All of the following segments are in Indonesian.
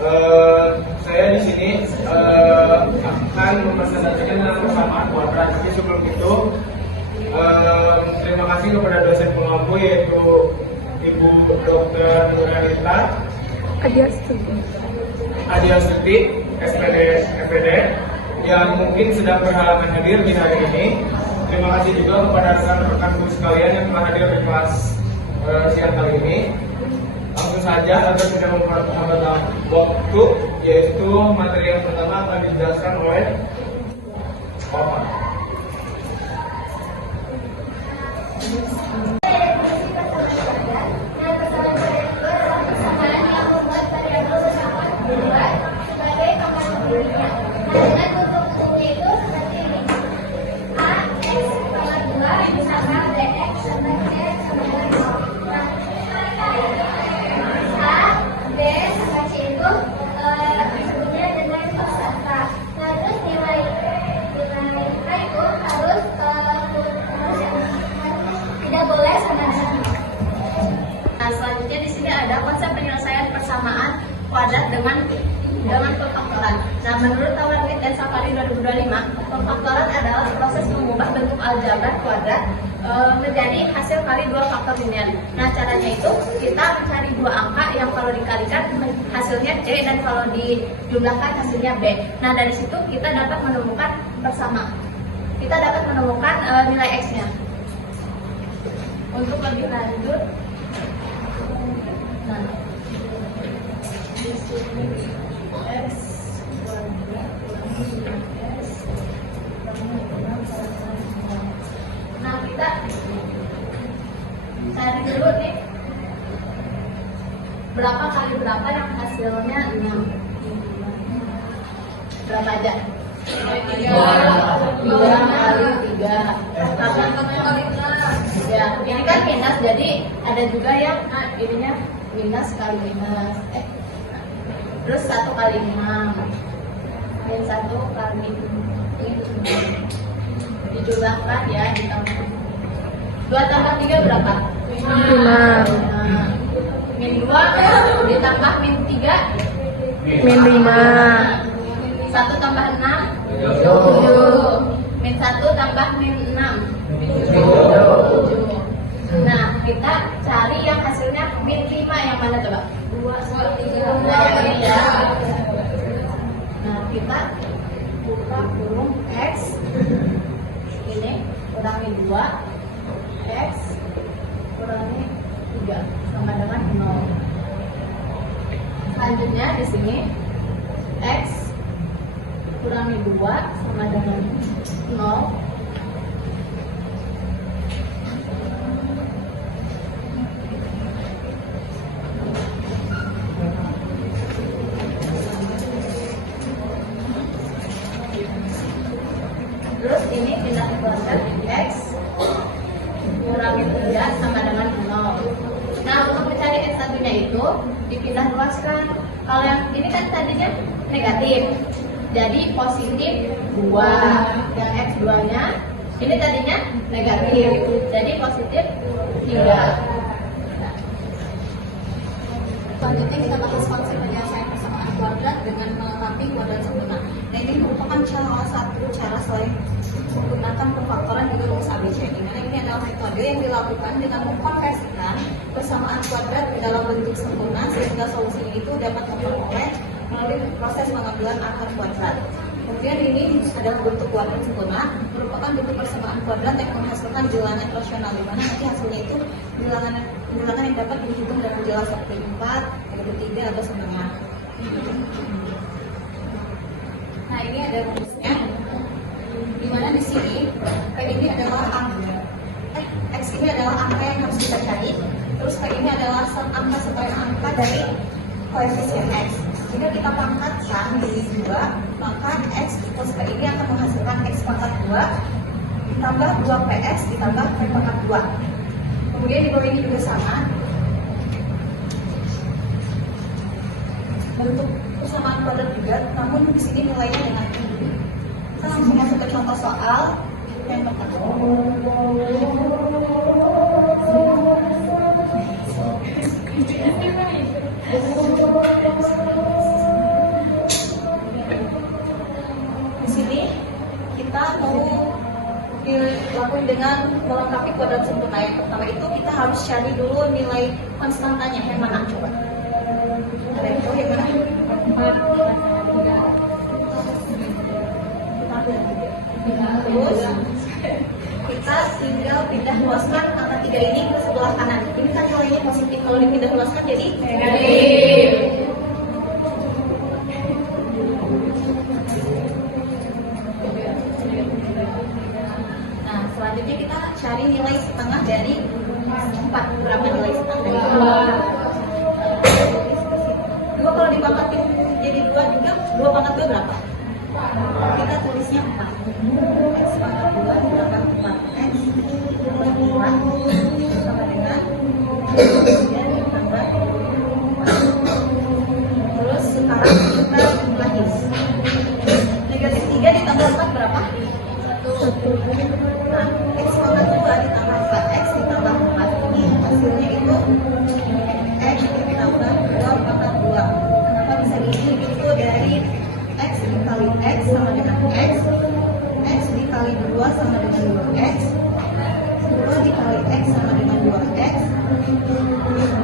Saya di sini akan mempresentasikan tentang persamaan kuadrat. Jadi sebelum itu, terima kasih kepada dosen pengampu yaitu Ibu Dr. Nuryanita Adiastuti, SPD, FPD, yang mungkin sedang berhalangan hadir di hari ini. Terima kasih juga kepada rekan-rekanku sekalian yang telah hadir di kelas siang kali ini. Langsung saja agar tidak memperpanjang waktu, yaitu materi yang pertama akan dijelaskan oleh Bapak. Persamaan kuadrat dengan pemfaktoran. Nah, menurut Taman Wit dan Safari 2025, pemfaktoran adalah proses mengubah bentuk aljabar kuadrat menjadi hasil kali dua faktor linear. Nah, caranya itu kita mencari dua angka yang kalau dikalikan hasilnya C dan kalau dijumlahkan hasilnya B. Nah, dari situ kita dapat menemukan persamaan. Kita dapat menemukan nilai X-nya. Untuk lebih lanjut, nah, di sini X kuadrat S. Nah, kita cari dulu nih berapa kali berapa yang hasilnya 6. Berapa aja? 2 kali 3. Ya, ini kan minus, jadi ada juga yang ininya minus kali minus. Terus 1 kali 5 min 1 kali 5 dijumlahkan ya, ditambah 2 tambah 3 berapa? 5. Min 2 ditambah min 3 min 5. 1 tambah 6 7. Min 1 tambah min 6 7. Nah, kita cari yang hasilnya min 5 yang mana coba? 2, 3. Nah, ini ya. Nah, kita buka kurung X. Ini kurangi 2. X kurangi 3 sama dengan 0. Selanjutnya di sini X kurangi 2 sama dengan 0. Terus ini kita keluarkan X kurangi 3 sama dengan 0. Nah, untuk mencari X1 nya itu dipindah luaskan. Kalau yang ini kan tadinya negatif, jadi positif 2. Yang X2 nya ini tadinya negatif, jadi positif 3. Selanjutnya kita bahas konsep penyelesaian persamaan kuadrat dengan melengkapi kuadrat sempurna. Nah, ini merupakan salah satu cara selain menggunakan pemfaktoran juga rumus ABC. Dimana ini adalah metode yang dilakukan dengan mengkonversikan persamaan kuadrat ke dalam bentuk sempurna sehingga solusinya itu dapat diperoleh melalui proses pengambilan akar kuadrat. Kemudian ini adalah bentuk kuadrat sempurna, merupakan bentuk persamaan kuadrat yang menghasilkan bilangan rasional, di mana nanti hasilnya itu bilangan yang dapat dihitung dengan jelas seperti 4, 3 atau setengah. Nah, ini ada rumusnya, di mana di sini P ini adalah angka, X ini adalah angka yang harus kita cari, terus P ini adalah angka sebagai angka dari koefisien X. Jika kita pangkatkan jadi 2, maka X plus P ini akan menghasilkan X pangkat 2 ditambah 2PX ditambah P pangkat 2. Kemudian di bawah ini juga sama, bentuk persamaan kuadrat juga, namun di sini nilainya dengan ini. Kita langsung masuk ke contoh soal yang pertama. dengan melengkapi kuadrat sempurna. Yang pertama itu kita harus cari dulu nilai konstantanya. Yang mana coba? Ada yang tahu yang mana? Terus kita tinggal pindah luaskan angka 3 ini ke sebelah kanan. Ini kan nilainya positif, kalau dipindah luaskan jadi negatif. Nah, selanjutnya kita cari nilai setengah dari 4. Berapa nilai setengah dari 4? 2 kalau dipangkatin jadi 2 juga, 2 pangkat 2 berapa? Kita tulisnya 4. X pangkat 2 ditambah 4X ditambah 4 sama dengan 3 ditambah 4. Terus sekarang kita jumlahin. Negatif 3 ditambah 4 berapa? 1. Nah, X pangkat 2 ditambah 4X ditambah 4 ini hasilnya itu X ditambah 2 pangkat 2. Kenapa bisa gini? Itu dari X dikali X sama dengan X, X dikali 2 sama dengan 2X, 2 dikali X sama dengan 2X,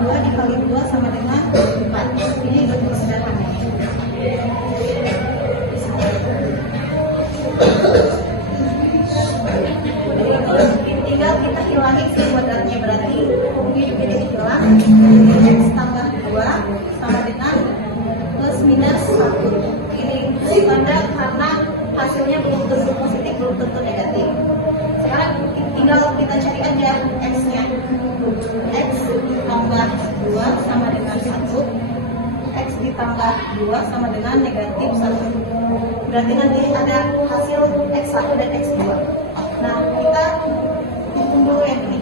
2 dikali 2 sama dengan 4. Ini bentuk sederhana. Tinggal kita hilangin si kuadratnya, berarti ini juga jadi hilang. X tambah 2 sama dengan plus minus 1. Ini tanda karena hasilnya belum tentu positif, belum tentu negatif. Sekarang tinggal kita cari aja X-nya. X tambah 2 sama dengan 1. X ditambah 2 sama dengan negatif 1. Berarti nanti ada hasil X1 dan X2. Nah, kita hitung dulu yang ini.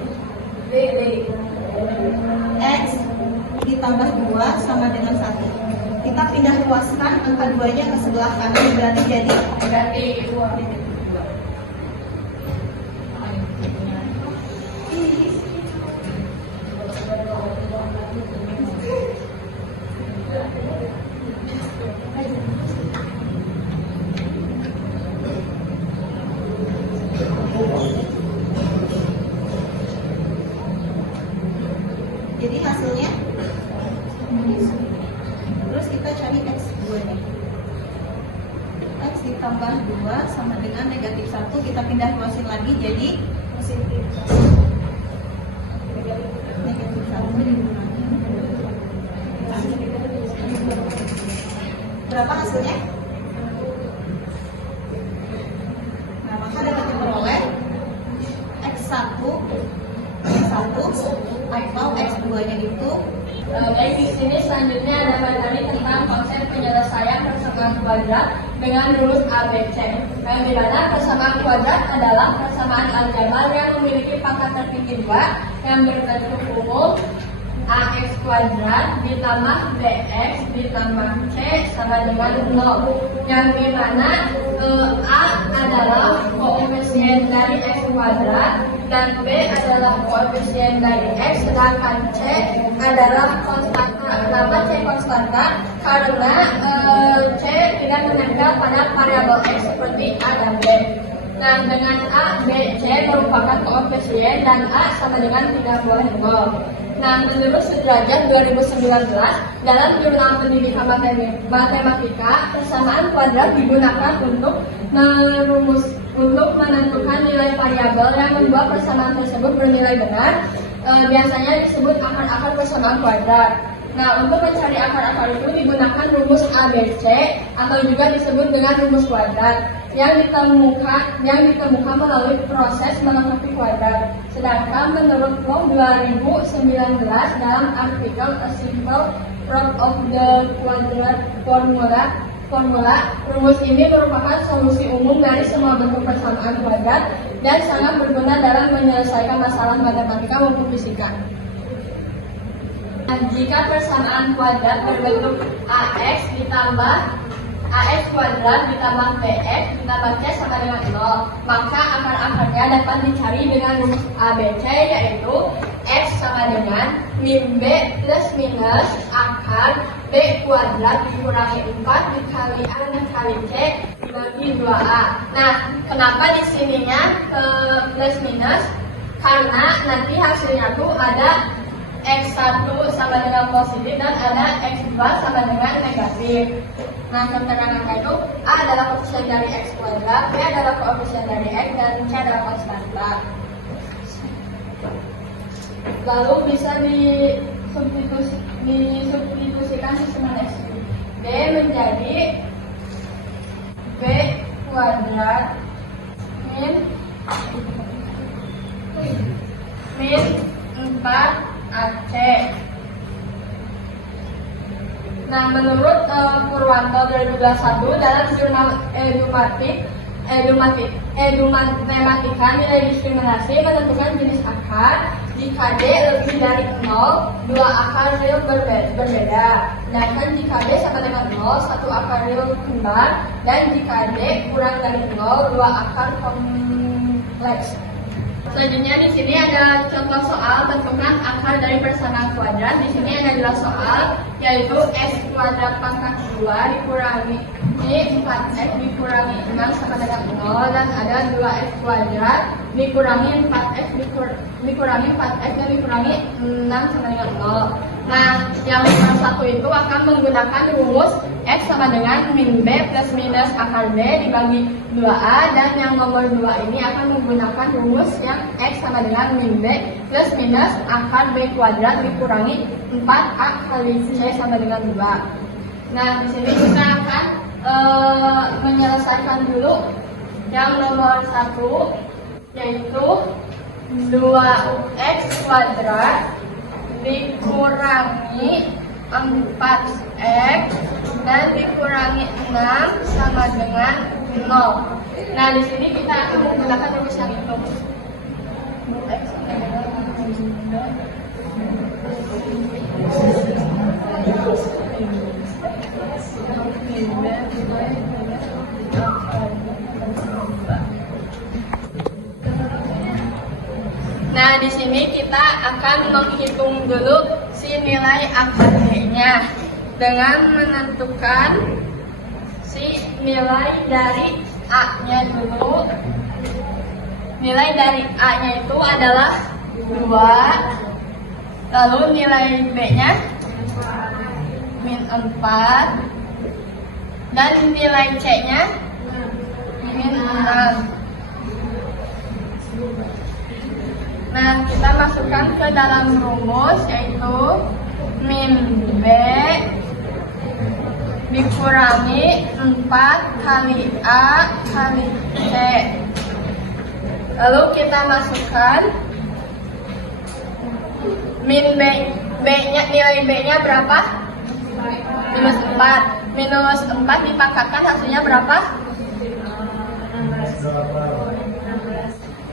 X ditambah 2 sama dengan 1. Kita pindah luaskan angka 2-nya ke sebelah kanan, berarti jadi negatif 2. Jadi hasilnya terus kita cari X2 nya. X ditambah 2 sama dengan negatif 1. Kita pindah luasin lagi jadi positif. Negatif 1. Berapa hasilnya? Nah, maka dapat diperoleh X1 atau X2 nya itu. Baik, di sini selanjutnya ada materi tentang konsep penyelesaian persamaan kuadrat dengan rumus ABC. Yang dimana persamaan kuadrat adalah persamaan aljabar yang memiliki pangkat tertinggi 2 yang berbentuk umum AX kuadrat ditambah BX ditambah C sama dengan 0. Yang dimana A adalah koefisien dari X kuadrat dan B adalah koefisien dari X, sedangkan C adalah konstanta. Kenapa C konstanta? Karena C tidak menempel pada variabel X seperti A dan B. Nah, dengan A, B, C merupakan koefisien dan A sama dengan tidak boleh 0. Nah, menurut Sudrajat 2019 dalam jurnal pendidikan matematika, persamaan kuadrat digunakan untuk menentukan nilai variabel yang membuat persamaan tersebut bernilai benar. Biasanya disebut akar-akar persamaan kuadrat. Nah, untuk mencari akar-akar itu digunakan rumus ABC atau juga disebut dengan rumus kuadrat yang ditemukan melalui proses melengkapi kuadrat. Sedangkan menurut PLOS 2019 dalam artikel A Simple Proof of the Quadrant Formula, rumus ini merupakan solusi umum dari semua bentuk persamaan kuadrat dan sangat berguna dalam menyelesaikan masalah matematika maupun fisika. Jika persamaan kuadrat berbentuk AX ditambah AX kuadrat ditambah BX ditambah C sama dengan 0, maka akar-akarnya dapat dicari dengan rumus ABC, yaitu X sama dengan min B plus minus akar B kuadrat dikurangi 4 dikali A dikali C dibagi 2A. Nah, kenapa di sininya plus minus? Karena nanti hasilnya tuh ada X1 sama dengan positif dan ada X2 sama dengan negatif. Nah, keterangan itu A adalah koefisien dari X kuadrat, B adalah koefisien dari X, dan C adalah konstanta. Lalu bisa disubstitusikan susunan X. B menjadi B kuadrat min 4 AC. Nah, menurut Purwanto 2021 dalam jurnal Edumatematika nilai diskriminasi menentukan jenis akar jika D lebih dari 0, 2 akar real berbeda. Sedangkan jika D sama dengan 0, 1 akar real kembar, dan jika D kurang dari 0, 2 akar kompleks. Selanjutnya di sini ada contoh soal tentukan akar dari persamaan kuadrat. Di sini ada jelas soal yaitu x kuadrat pangkat 2 dikurangi 4x dikurangi 6 sama dengan 0, dan ada 2x kuadrat dikurangi 4x dikurangi 4x dan dikurangi 6 sama dengan 0. Nah, yang nomor 1 itu akan menggunakan rumus x sama dengan min b plus minus akar b dibagi 2a, dan yang nomor 2 ini akan menggunakan rumus yang x sama dengan min b plus minus akar b kuadrat dikurangi 4a kali c sama dengan 2. Nah, di sini kita akan menyelesaikan dulu yang nomor 1, yaitu 2x kuadrat dikurangi 4x dan dikurangi 6 sama dengan 0. Nah, di sini kita akan menggunakan rumus yang itu. X sama dengan Nah, di sini kita akan menghitung dulu si nilai akar D-nya dengan menentukan si nilai dari A-nya dulu. Nilai dari A-nya itu adalah 2. Lalu nilai B-nya min 4. Dan nilai C-nya min 6. Nah, kita masukkan ke dalam rumus, yaitu min B dikurangi 4 kali A kali C. Lalu kita masukkan min B-nya, nilai B-nya berapa? Minus 4. Minus 4 dipangkatkan hasilnya berapa?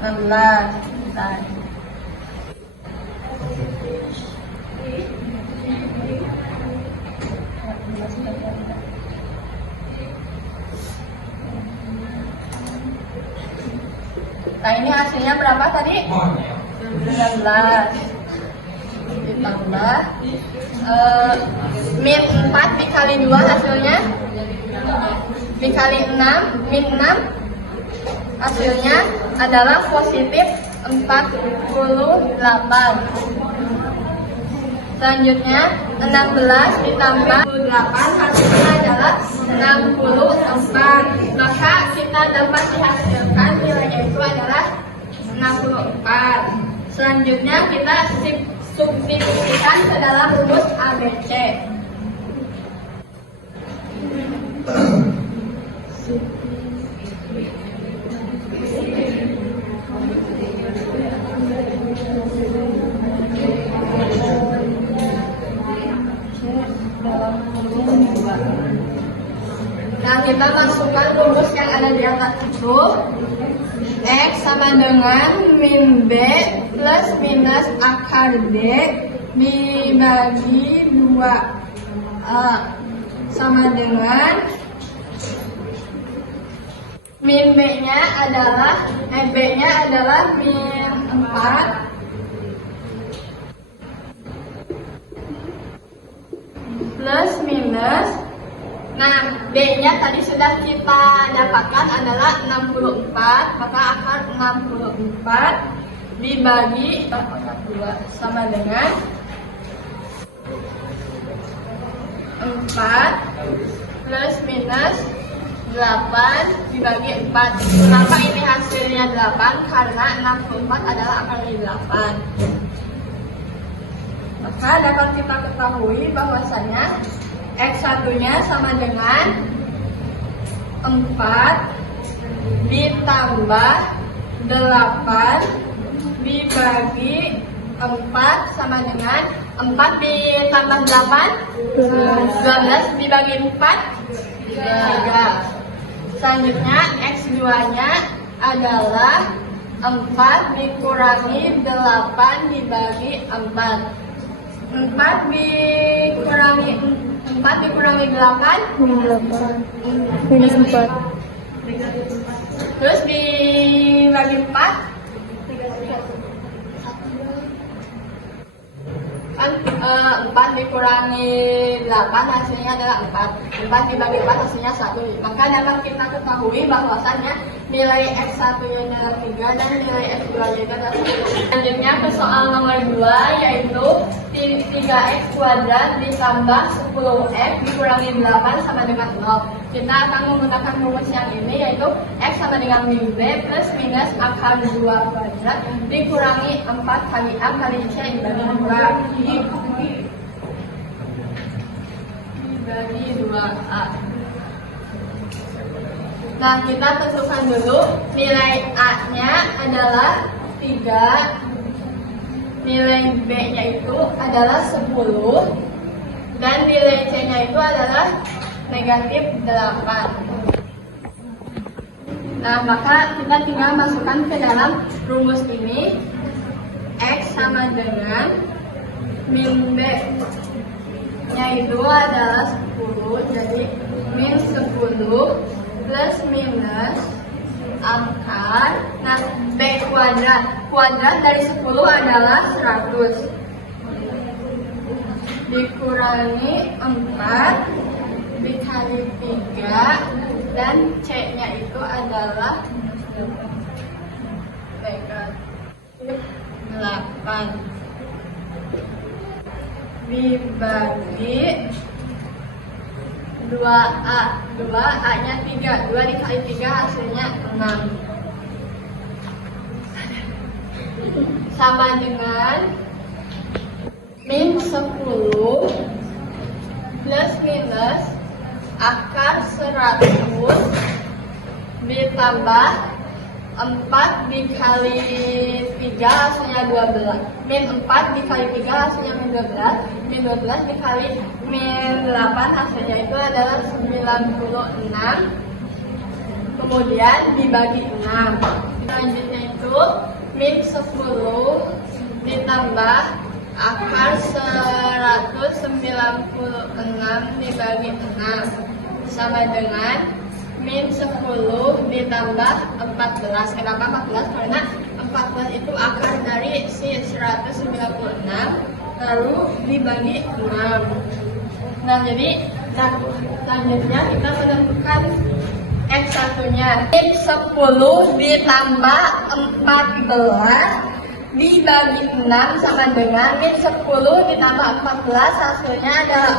16. Nah, ini hasilnya berapa tadi? 19 ditambah min 4 dikali 2 hasilnya dikali 6, min 6 hasilnya adalah positif 48. Selanjutnya 16 ditambah 28 hasilnya adalah 64. Maka kita dapat dihasilkan nilainya itu adalah 64. Selanjutnya kita substitusikan ke dalam rumus ABC. Nah, kita masukkan rumus yang ada di atas itu. X sama dengan min B plus minus akar D dibagi 2A sama dengan min B-nya adalah B-nya adalah min 4 plus minus. Nah, B-nya tadi sudah kita dapatkan adalah 64, maka akar 64 dibagi 2 sama dengan 4 plus minus 8 dibagi 4. Kenapa ini hasilnya 8? Karena 64 adalah akar dari 8. Maka dapat kita ketahui bahwasanya X1-nya sama dengan 4 ditambah 8 dibagi 4 sama dengan 4 ditambah 8 12 dibagi 4 3. Selanjutnya X2-nya adalah 4 dikurangi 8 dibagi 4. 4 dikurangi 8 minus 4. terus dibagi 4 kan 4 dikurangi 8 hasilnya adalah 4. 4 dibagi 4 hasilnya 1. Maka dapat kita ketahui bahwasannya nilai X1 nya adalah 3 dan nilai X2 nya adalah 1. Selanjutnya ke soal nomor 2, yaitu 3x kuadrat ditambah 10x dikurangi 8 sama dengan 0. Kita akan menggunakan rumus yang ini, yaitu x sama dengan min b plus minus akar 2 kuadrat dikurangi 4 kali a kali c dibagi 2a. Nah, kita tentukan dulu nilai a-nya adalah 3, nilai b-nya itu adalah 10, dan nilai c-nya itu adalah negatif 8. Nah, maka kita tinggal masukkan ke dalam rumus ini. X sama dengan min b-nya itu adalah 10, jadi min 10 plus minus akar, nah b kuadrat dari 10 adalah 100 dikurangi 4 dikali 3, dan c-nya itu adalah negatif 8 dibagi 2a. 2a-nya 3, 2 dikali 3 hasilnya 6 sama dengan min 10 plus minus akar 100 ditambah 4 dikali 3 hasilnya 12. Min 4 dikali 3 hasilnya min 12. Min 12 dikali min 8 hasilnya itu adalah 96. Kemudian dibagi 6. Selanjutnya itu min 10 ditambah akar 196 dibagi 6 sama dengan min 10 ditambah 14. Kenapa 14? Karena 14 itu akar dari si 196 lalu dibagi 6. Nah, jadi selanjutnya kita menentukan X1-nya. Min 10 ditambah 14 dibagi 6 sama dengan min 10 ditambah 14 hasilnya adalah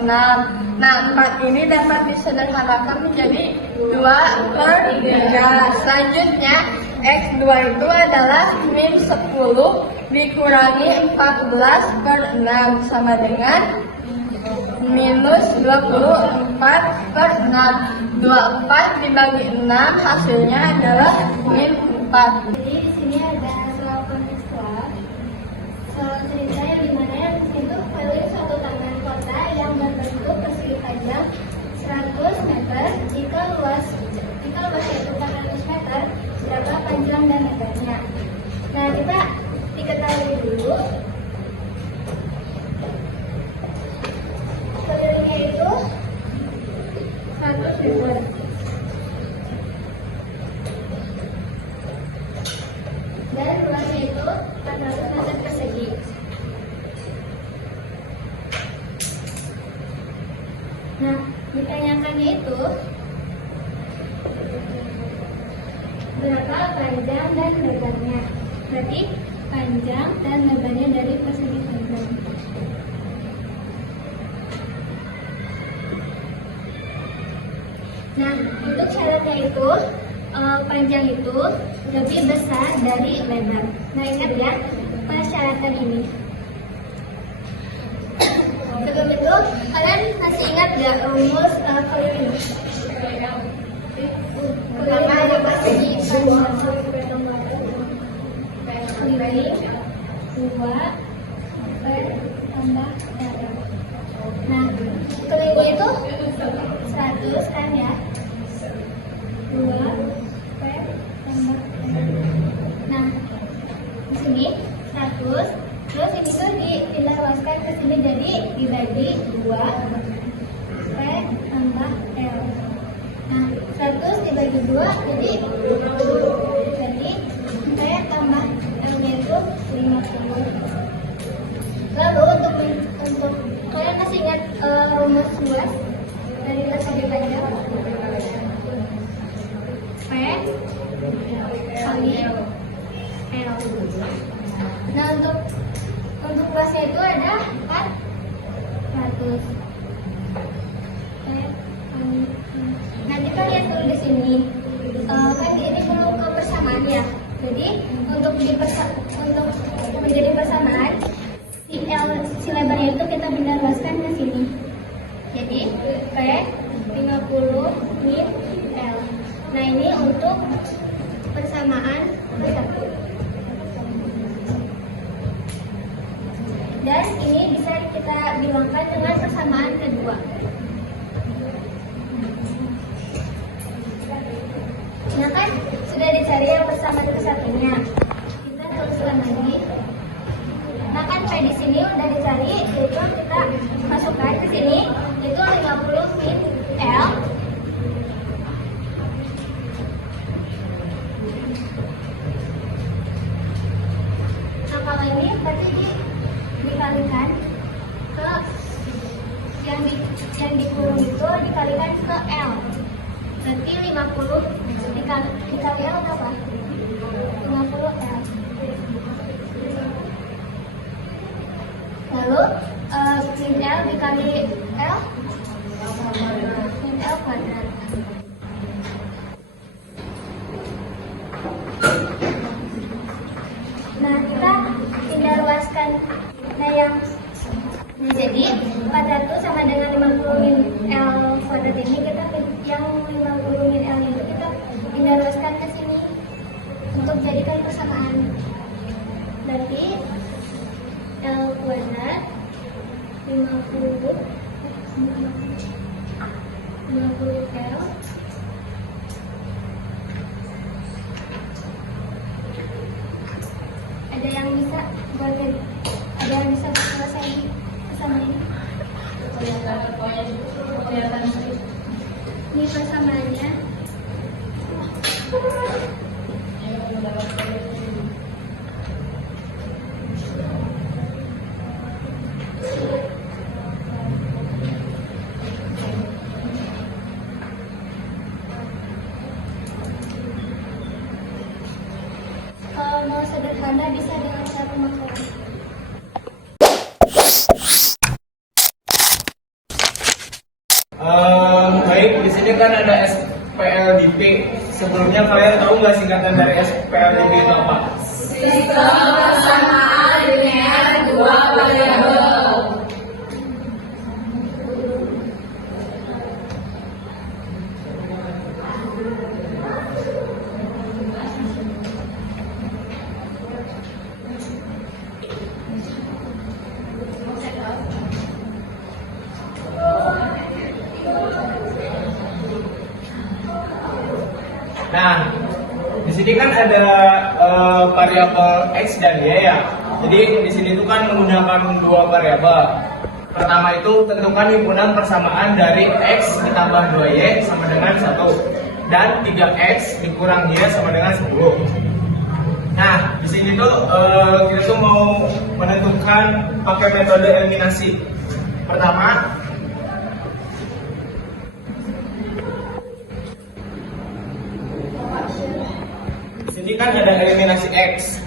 4/6. Nah, 4 ini dapat disederhanakan menjadi 2/3. Selanjutnya X2 itu adalah min 10 dikurangi 14/6 sama dengan minus 24/6. 24 dibagi 6 hasilnya adalah min 4. Jadi di sini ada soal kontekstual, soal cerita yang dimana yang itu value suatu tangan kota yang berbentuk persegi panjang 100 meter jika luas yaitu 400 meter, berapa panjang dan lebarnya. Nah, kita diketahui dulu pederinya itu 100 meter. Dan luasnya itu 400 meter persegi. Nah, ditanyakannya itu berapa panjang dan lebarnya. Berarti panjang dan lebarnya dari persegi panjang. Nah, untuk syaratnya itu panjang itu lebih besar dari lebar. Nah, ingat ya persyaratan ini. Sebelum itu, kalian masih ingat nggak rumus keliling? Pertama ada persegi keliling 2 per tambah R. Nah, keliling itu 100 kan ya? 2 per tambah R. Nah, di sini 100, terus ini tuh dipindah luaskan ke sini jadi dibagi 2 per tambah L. Nah, 100 dibagi 2 jadi 50. Jadi P tambah M-nya itu 50. Lalu untuk kalian masih ingat rumus luas dari persegi panjang? P kali L. Nah, untuk luasnya itu ada 400. Nanti kalian tulis di sini. Kan ini perlu ke persamaan ya. Jadi untuk menjadi persamaan si lebarnya itu kita pindah luaskan ke sini. Jadi P 50 min L. Nah, ini untuk persamaan ke-1. Dan ini bisa kita bilangkan dengan persamaan kedua. Nah, kan sudah dicari yang persamaan ke-1-nya. Kita tuliskan lagi. Nah, kan P di sini udah dicari, yaitu kita masukkan ke sini, yaitu 50 min L. Nah, kalau ini berarti dikalikan ke yang dikurung itu dikalikan ke L. Berarti 50 dikali L berapa? 50 L. Lalu min L dikali L, min L kuadrat. Nah, kita pindah luaskan. Nah, jadi 400 sama dengan 50 min L kuadrat ini kita yang 50 min L itu kita pindah luaskan ke sini untuk jadikan persamaan. Berarti L kuadrat 50 L ada yang bisa selesai sama ini? Ini persamaannya. Kalau mau sederhana bisa dengan cara pemaksaan. Baik, di sini kan ada SPLDP. Sebelumnya kalian tahu nggak singkatan dari SPLDP itu apa? Sistem persamaan linear dua variabel. Nah, di sini kan ada variabel X dan Y ya. Jadi di sini itu kan menggunakan dua variabel. Pertama itu tentukan himpunan persamaan dari X ditambah 2Y sama dengan 1 dan 3X dikurang Y sama dengan 10. Nah, di sini tuh kita tuh mau menentukan pakai metode eliminasi. Pertama, kan ada eliminasi X.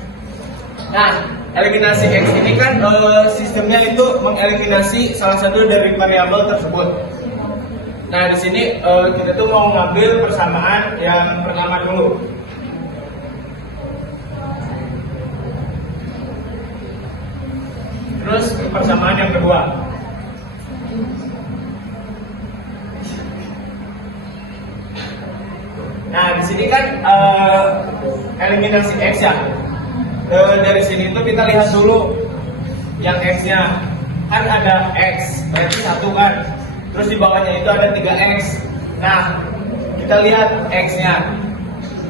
Nah, eliminasi X ini kan sistemnya itu mengeliminasi salah satu dari variabel tersebut. Nah, di sini kita tuh mau ngambil persamaan yang pertama dulu. Terus persamaan yang kedua. Nah, di sini kan eliminasi X ya. Dari sini tuh kita lihat dulu yang X-nya. Kan ada X, berarti 1 kan. Terus di bawahnya itu ada 3X. Nah, kita lihat X-nya.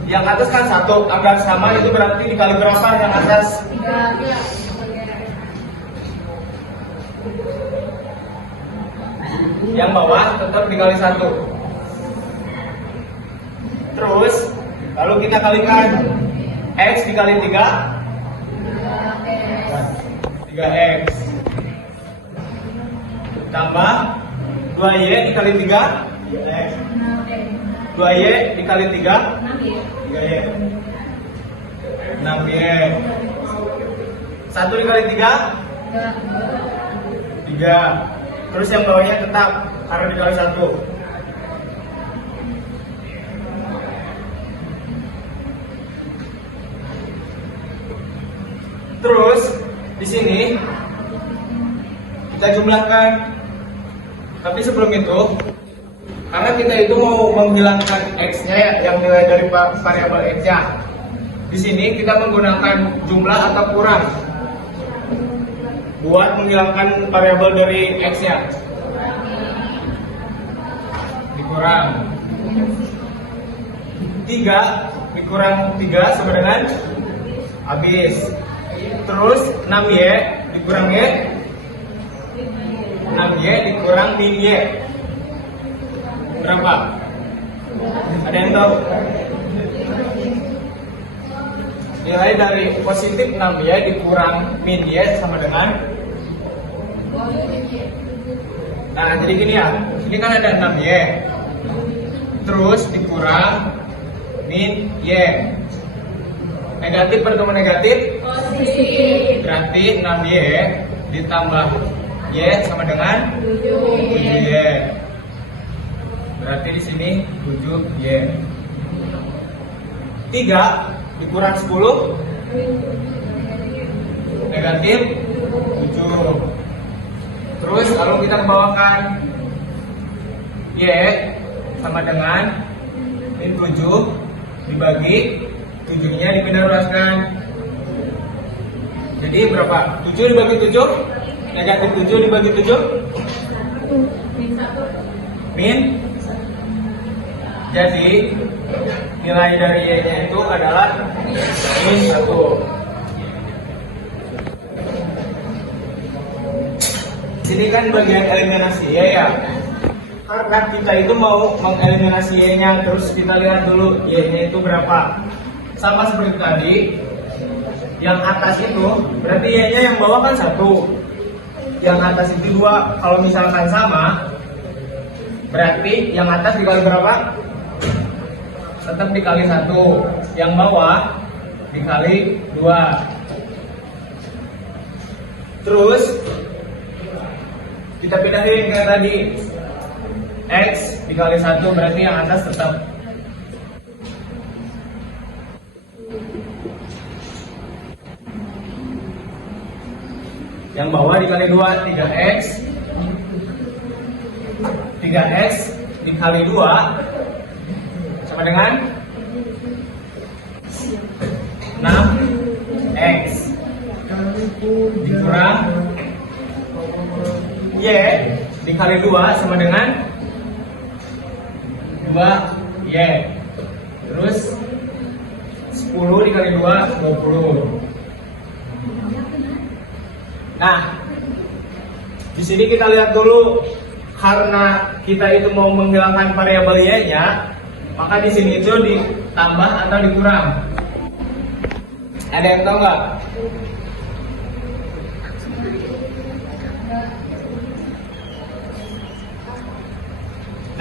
Yang atas kan 1, agar sama itu berarti dikali berapa yang atas? 3. Yang bawah tetap dikali 1. Terus, lalu kita kalikan X dikali 3 3X tambah 2Y dikali 3 3X 2Y dikali 3 3Y 6Y 1 dikali 3 3. Terus yang bawahnya tetap karena dikali 1. Terus di sini kita jumlahkan. Tapi sebelum itu, karena kita itu mau menghilangkan X-nya ya, yang nilai dari variabel X-nya. Di sini kita menggunakan jumlah atau kurang buat menghilangkan variabel dari X-nya. Dikurang 3 dikurang 3 sama dengan habis. Terus 6Y dikurang Y, 6Y dikurang min Y berapa? Ada yang tahu? Nilai dari positif 6Y dikurang min Y sama dengan, nah jadi gini ya, ini kan ada 6Y terus dikurang min Y. Negatif bertemu negatif Positif. berarti 6Y ditambah Y sama dengan 7Y. Berarti di sini 7Y. 3 dikurang 10 negatif 7. Terus kalau kita bawahkan Y sama dengan min 7 dibagi 7-nya dipindah-ruaskan. Jadi berapa? 7 dibagi 7 negatif 7 dibagi 7 min. Jadi nilai dari Y-nya itu adalah min 1. Sini kan bagian eliminasi Y ya. Karena kita itu mau mengeliminasi Y-nya, terus kita lihat dulu Y-nya itu berapa. Sama seperti tadi, yang atas itu berarti Y-nya yang bawah kan 1, yang atas itu 2. Kalau misalkan sama, berarti yang atas dikali berapa? Tetap dikali 1. Yang bawah dikali 2. Terus kita pindahin kayak tadi, X dikali 1 berarti yang atas tetap. Yang bawah dikali 2, 3X 3X dikali 2 sama dengan 6X dikurang Y dikali 2 sama dengan 2Y. Terus 10 dikali 2 20. Nah, di sini kita lihat dulu, karena kita itu mau menghilangkan variabel Y-nya, maka di sini itu ditambah atau dikurang. Ada yang tahu nggak?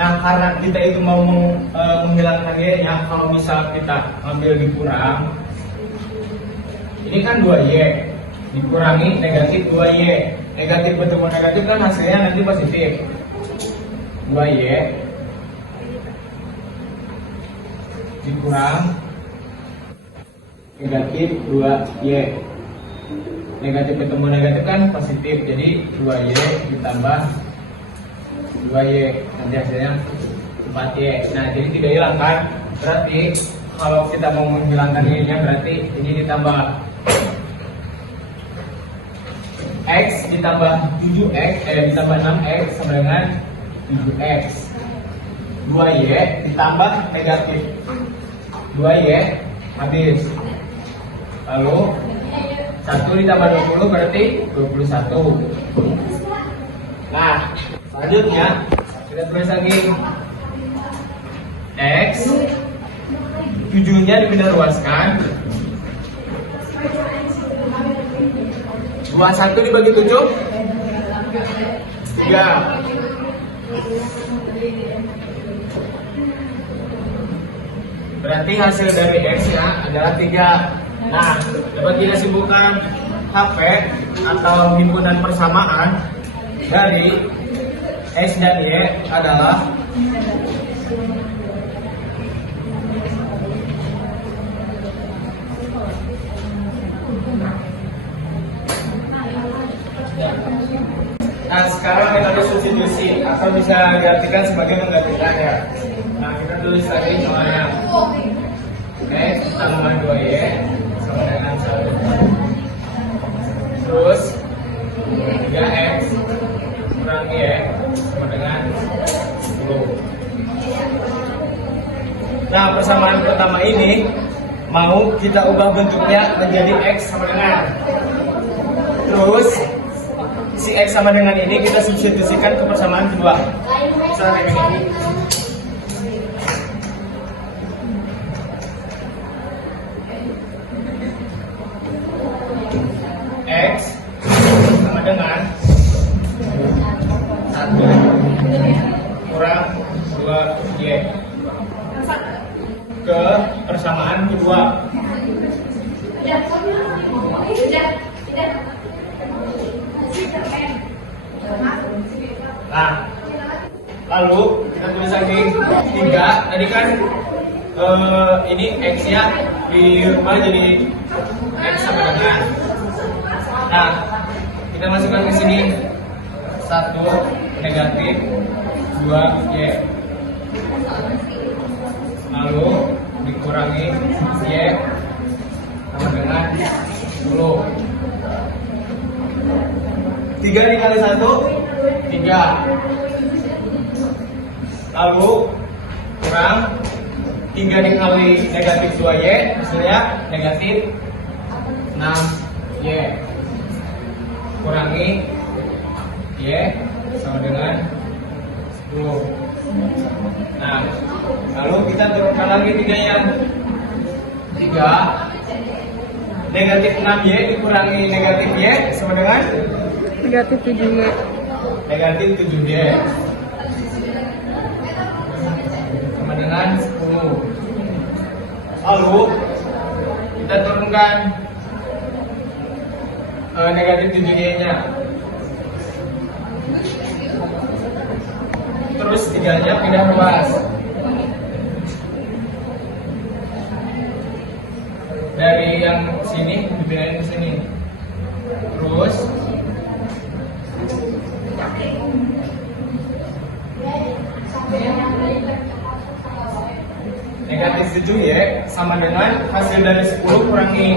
Nah, karena kita itu mau menghilangkan Y-nya, kalau misal kita ambil dikurang, Ini kan 2Y dikurangi negatif 2Y. Negatif bertemu negatif kan hasilnya nanti positif. 2Y dikurang negatif 2Y. Negatif ketemu negatif kan positif, jadi 2Y ditambah 2Y, nanti hasilnya 4Y. Nah, jadi tidak hilang kan? Berarti kalau kita mau menghilangkan ininya, berarti ini ditambah X ditambah 7X, ditambah 6X sama dengan 7X. 2Y ditambah negatif 2Y habis. Lalu 1 ditambah 20 berarti 21. Nah, selanjutnya kita tulis lagi X 7-nya dipindah ruaskan. 21 dibagi 7 3. Berarti hasil dari X-nya adalah 3. Nah, dapat kita simpulkan HP atau himpunan persamaan dari X dan Y adalah Nah, sekarang metode substitusi atau bisa diartikan sebagai menggantikan ya. Nah, kita tulis lagi contohnya. X tambah 2Y sama dengan 1. Terus 3X kurang Y sama dengan 10. Nah, persamaan pertama ini mau kita ubah bentuknya menjadi X sama dengan. Terus si X sama dengan ini kita substitusikan ke persamaan kedua. Misalnya ini. X sama dengan 1 kurang 2Y ke persamaan kedua. Nah, lalu kita tulis lagi 3. Tadi kan ini X nya dirubah jadi X sama dengan. Nah, kita masukkan ke sini 1 negatif 2Y. Lalu dikurangi Y sama dengan 10. 3 dikali 1 3. Lalu kurang 3 dikali negatif 2Y hasilnya negatif 6Y. Kurangi Y sama dengan 10. Nah, lalu kita turunkan lagi 3-nya. 3 negatif 6Y dikurangi negatif Y sama dengan Negatif 7Y. negatif 7Y sama dengan 10. Lalu kita turunkan negatif 7Y nya. Terus 3-nya pindah ruas. Dari yang sini dipindahin ke sini. Terus negatif 7Y sama dengan hasil dari 10 kurangi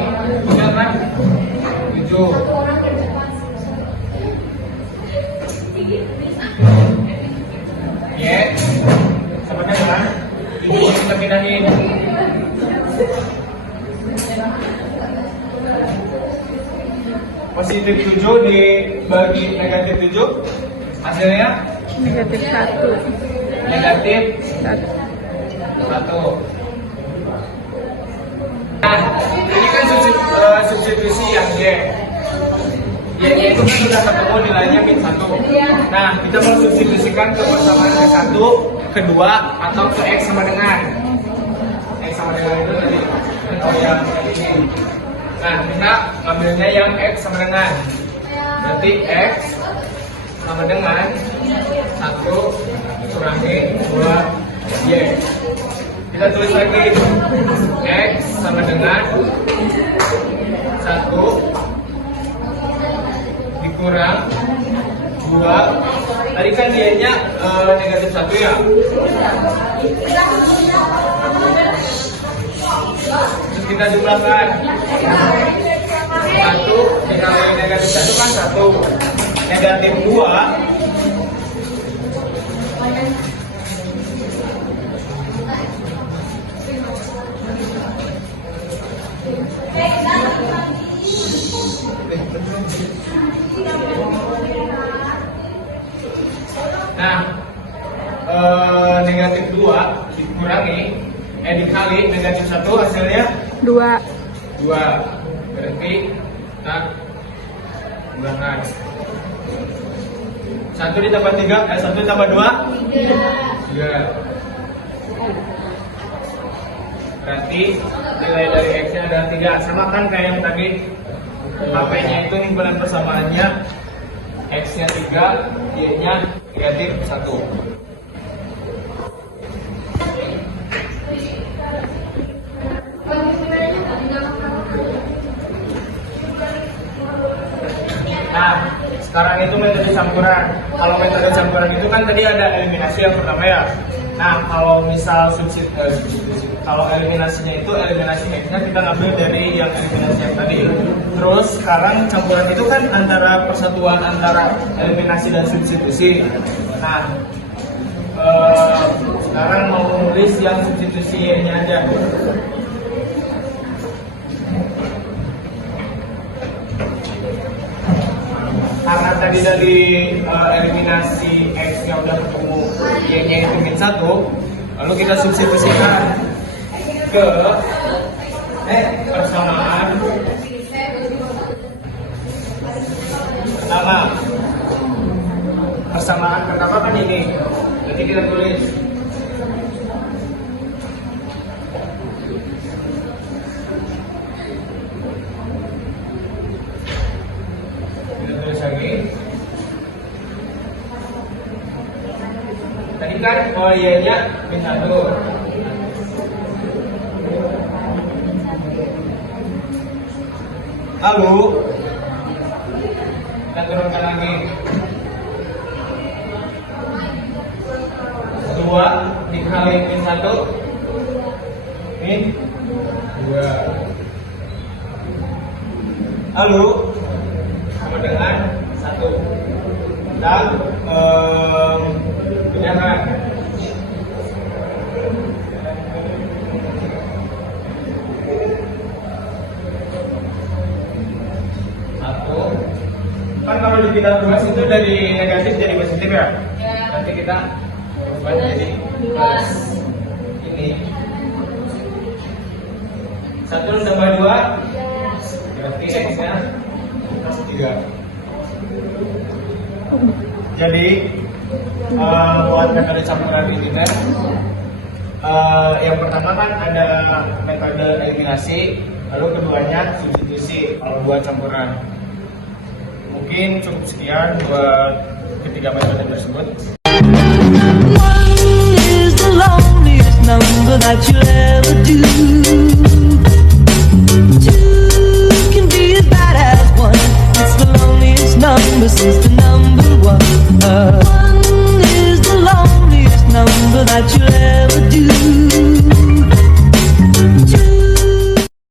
3 kan 7. Y sama dengan 7 kita pindahin. Positif 7 dibagi negatif 7 hasilnya Negatif 1. negatif 1. Nah, ini kan substitusi yang Y. Y itu kan sudah ketemu nilainya min 1. Nah, kita mau substitusikan ke persamaan ke 1, kedua, atau ke X sama dengan. X sama dengan itu tadi. Oh yang ini. Nah, kita ambilnya yang X sama dengan. Berarti X sama dengan 1 kurangi 2Y. Kita tulis lagi, X sama dengan 1 dikurang 2. Tadi kan Y-nya negatif 1 ya. Terus kita jumlahkan 1 dikali negatif 1 kan 1. Negatif 2 negatif 2 dikurangi dikali negatif 1 hasilnya 2. 2. Berarti kita gunakan 1 ditambah 3, 1 ditambah 2 3. Berarti nilai dari X-nya adalah 3. Sama kan kayak yang tadi, HP-nya itu himpunan persamaannya X-nya 3, Y-nya negatif 1. Nah, sekarang itu metode campuran. Kalau metode campuran itu kan tadi ada eliminasi yang pertama ya. Nah, kalau misal kalau eliminasinya itu eliminasi X-nya kita ngambil dari yang eliminasi yang tadi. Terus sekarang campuran itu kan antara persatuan antara eliminasi dan substitusi. Nah, sekarang mau nulis yang substitusinya aja. Karena tadi dari eliminasi X yang udah ketemu Y-nya itu min 1, lalu kita substitusikan ke persamaan pertama. Persamaan pertama kan ini, jadi kita tulis lagi. Tadi kan Y-nya min 1. Lalu kita turunkan lagi 2 dikali min 1 min 2. Lalu sama dengan 1 dan pindahan 1. Kan kalau dipindah ruas itu dari negatif jadi positif ya? Nanti kita ubah jadi plus. Ini 1 tambah 2 berarti X-nya plus 3. Jadi buat metode campuran ini kan yang pertama kan ada metode eliminasi, lalu keduanya substitusi kalau buat campuran. Mungkin cukup sekian buat ketiga metode tersebut. One is the loneliest number that you'll ever do.